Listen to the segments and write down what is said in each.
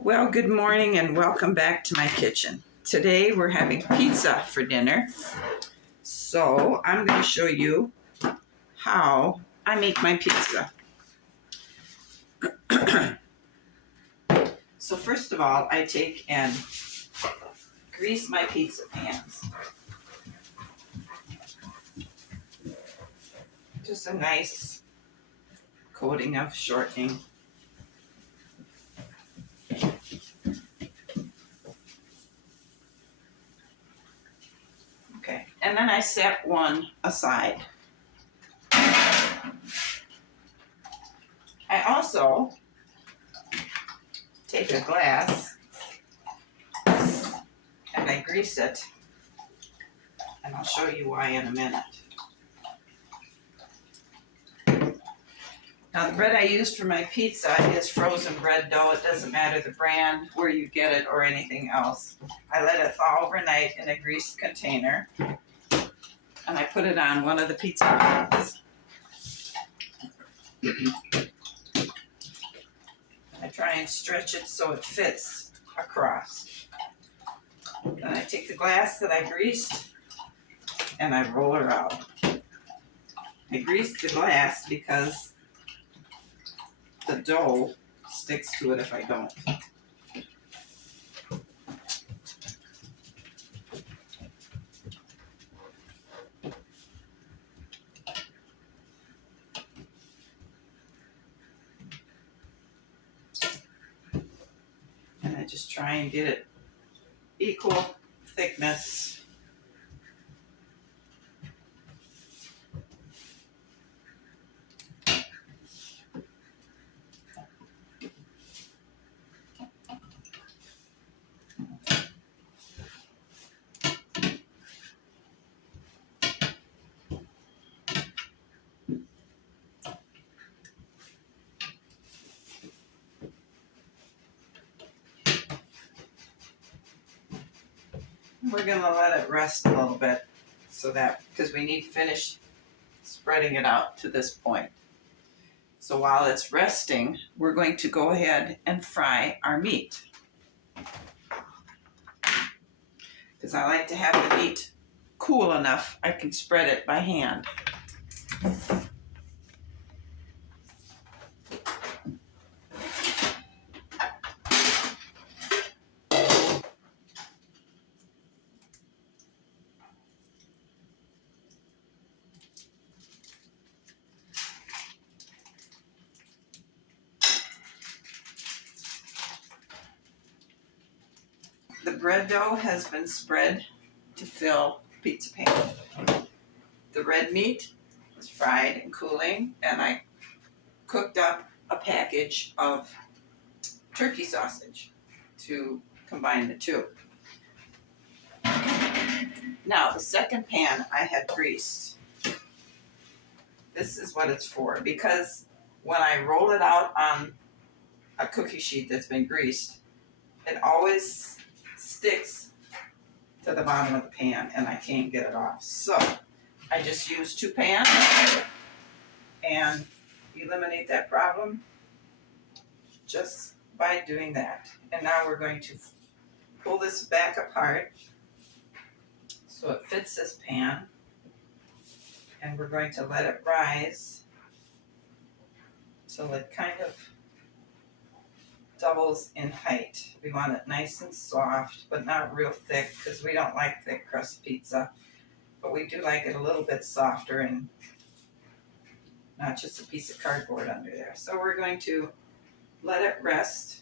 Well, good morning and welcome back to my kitchen. Today we're having pizza for dinner. So I'm going to show you how I make my pizza. So first of all, I take and grease my pizza pans. Just a nice coating of shortening. Okay, and then I set one aside. I also take a glass and I grease it, and I'll show you why in a minute. Now the bread I use for my pizza is frozen bread dough. It doesn't matter the brand, where you get it, or anything else. I let it thaw overnight in a greased container, and I put it on one of the pizza pans. I try and stretch it so it fits across. Then I take the glass that I greased and I roll her out. I grease the glass because the dough sticks to it if I don't. And I just try and get it equal thickness. We're going to let it rest a little bit because we need to finish spreading it out to this point. So while it's resting, we're going to go ahead and fry our meat. Because I like to have the meat cool enough I can spread it by hand. The bread dough has been spread to fill the pizza pan. The red meat was fried and cooling, and I cooked up a package of turkey sausage to combine the two. Now, the second pan I had greased. This is what it's for, because when I roll it out on a cookie sheet that's been greased, it always sticks to the bottom of the pan and I can't get it off. So I just use two pans and eliminate that problem just by doing that. And now we're going to pull this back apart so it fits this pan, and we're going to let it rise till it kind of doubles in height. We want it nice and soft, but not real thick, because we don't like thick crust pizza. But we do like it a little bit softer and not just a piece of cardboard under there. So we're going to let it rest.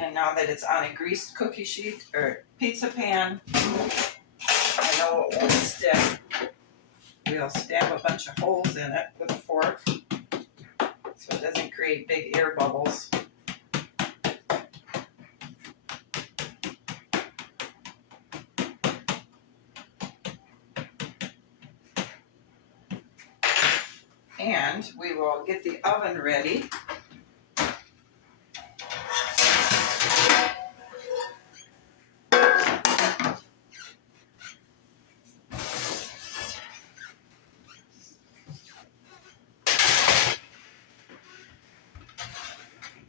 And now that it's on a greased cookie sheet or pizza pan, I know it won't stick. We'll stab a bunch of holes in it with a fork so it doesn't create big air bubbles. And we will get the oven ready.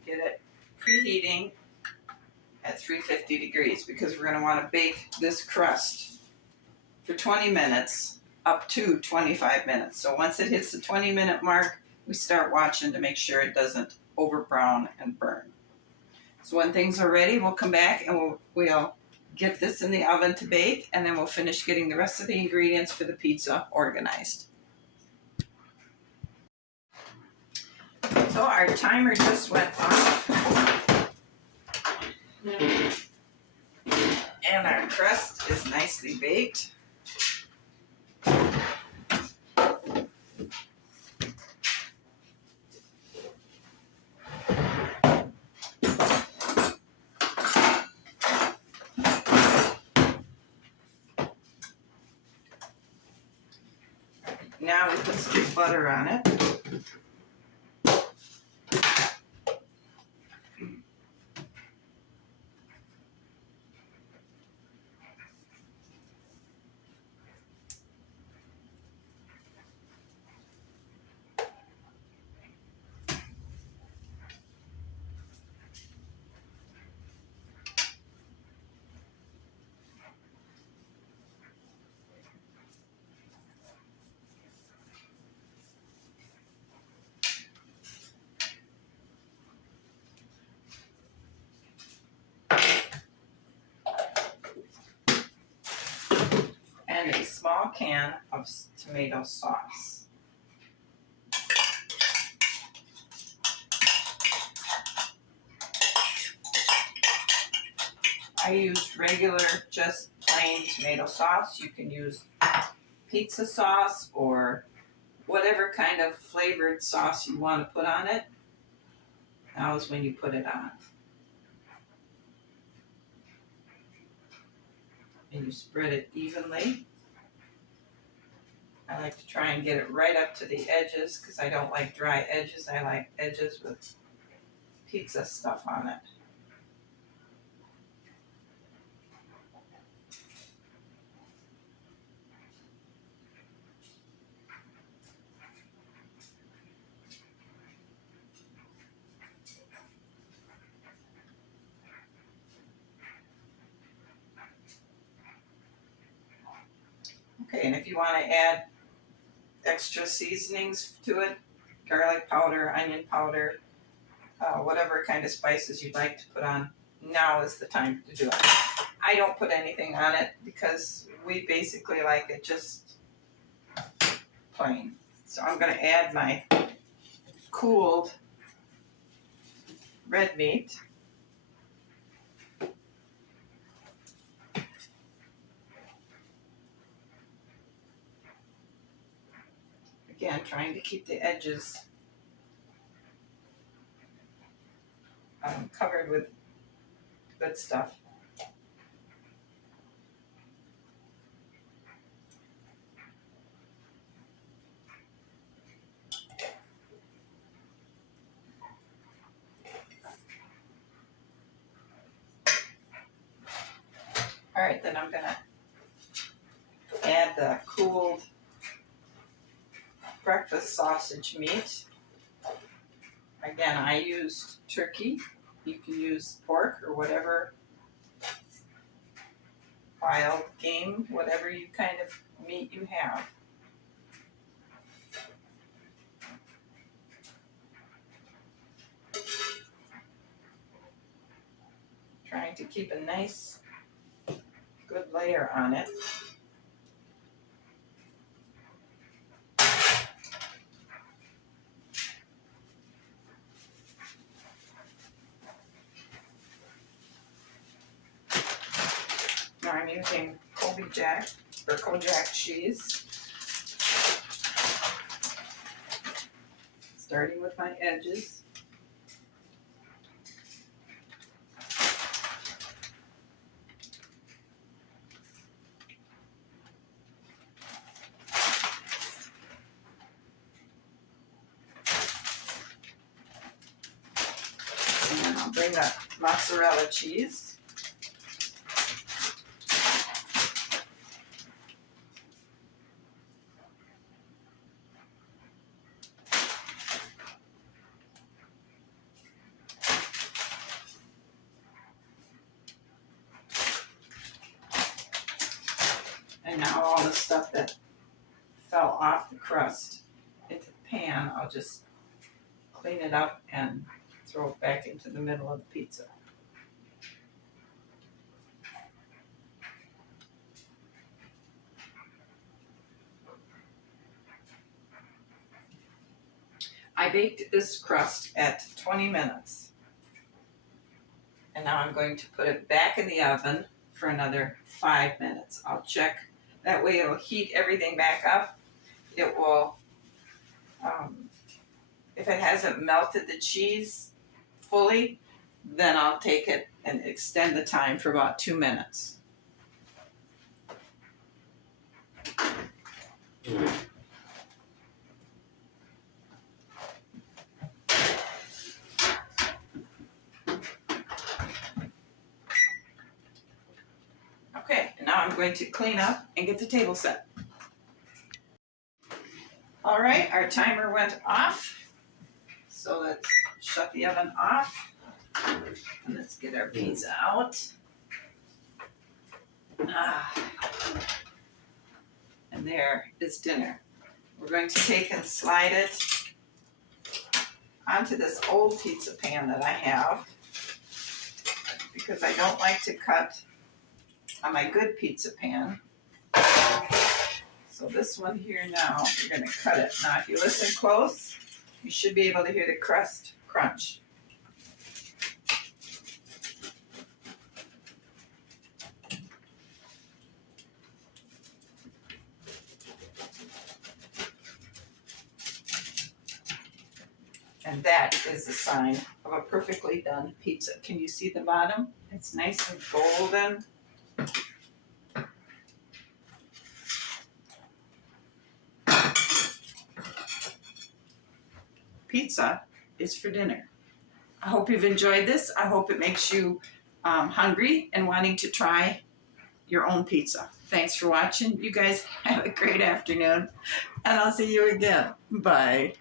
get it preheating at 350 degrees because we're going to want to bake this crust for 20 minutes up to 25 minutes. So once it hits the 20-minute mark, we start watching to make sure it doesn't over brown and burn. So when things are ready, we'll come back and we'll get this in the oven to bake, and then we'll finish getting the rest of the ingredients for the pizza organized. So our timer just went off. And our crust is nicely baked. Now we put some butter on it. And a small can of tomato sauce. I use regular, just plain tomato sauce. You can use pizza sauce or whatever kind of flavored sauce you want to put on it. Now is when you put it on. And you spread it evenly. I like to try and get it right up to the edges because I don't like dry edges. I like edges with pizza stuff on it. Okay, and if you want to add extra seasonings to it, garlic powder, onion powder, whatever kind of spices you'd like to put on, now is the time to do it. I don't put anything on it because we basically like it just plain. So I'm going to add my cooled red meat. Again, trying to keep the edges covered with good stuff. All right, then I'm going to add the cooled breakfast sausage meat. Again, I used turkey. You can use pork or whatever wild game, whatever you kind of meat you have. Trying to keep a nice, good layer on it. Now I'm using Kojak cheese. Starting with my edges. And then I'll bring the mozzarella cheese. now all the stuff that fell off the crust into the pan, I'll just clean it up and throw it back into the middle of the pizza. I baked this crust at 20 minutes. And now I'm going to put it back in the oven for another 5 minutes. I'll check. That way it'll heat everything back up. It will, if it hasn't melted the cheese fully, then I'll take it and extend the time for about 2 minutes. Okay, and now I'm going to clean up and get the table set. All right, our timer went off. So let's shut the oven off. And let's get our pizza out. And there is dinner. We're going to take and slide it onto this old pizza pan that I have, because I don't like to cut on my good pizza pan. So this one here now, we're going to cut it. Now if you listen close, you should be able to hear the crust crunch. And that is a sign of a perfectly done pizza. Can you see the bottom? It's nice and golden. Pizza is for dinner. I hope you've enjoyed this. I hope it makes you hungry and wanting to try your own pizza. Thanks for watching. You guys have a great afternoon, and I'll see you again. Bye.